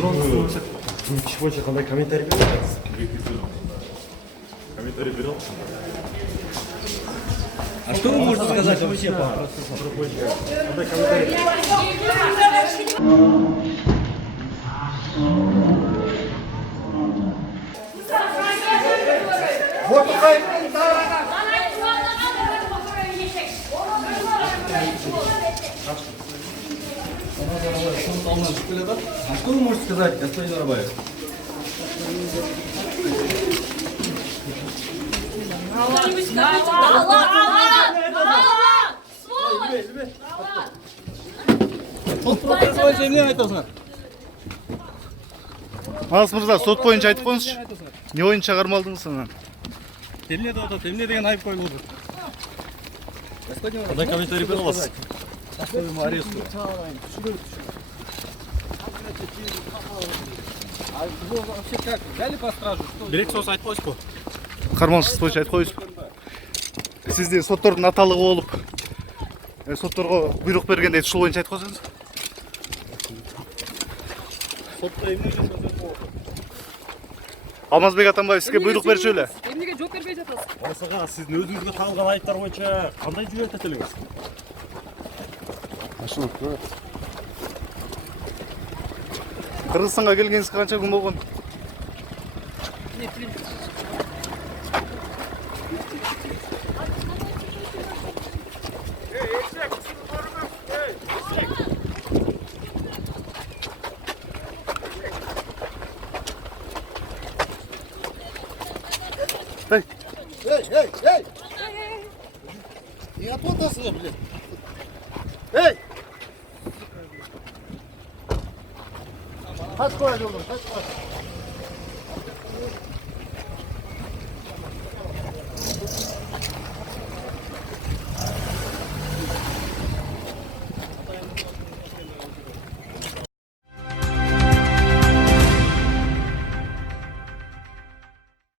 Киш боюнча кандай комментарий бере аласыз? Комментарий бере аласыз? А что вы можете сказать вообще по Кандай комментарий? А что вы можете сказать, господин Арбаев? Алыс мырза, сот боюнча айтып коюңузчу. Не боюнча кармалдыңыз анан? Эмне деп атат, эмне деген айып коюлду? Кандай комментарий бере аласыз? Ему аресту. А вы вообще как? Взяли по стражу? Бирок сөз айтпайсызбы? Кармалышыңыз боюнча айтып коюңуз. Сизде соттордун аталыгы болуп, сотторго буйрук бергенде ушул боюнча айтып койсоңуз. Сотто эмне үчүн сөз айтып? Алмазбек Атамбаев сизге буйрук берчү эле. Эмнеге жооп бербей жатасыз? Асыга сиздин өзүңүзгө тагылган айыптар боюнча кандай жүйөт этелиңиз? Кыргызстанга келгениңизге канча күн болгон? Эй! Не отводился, блин! Эй! Kaç koyalım, kaç koy.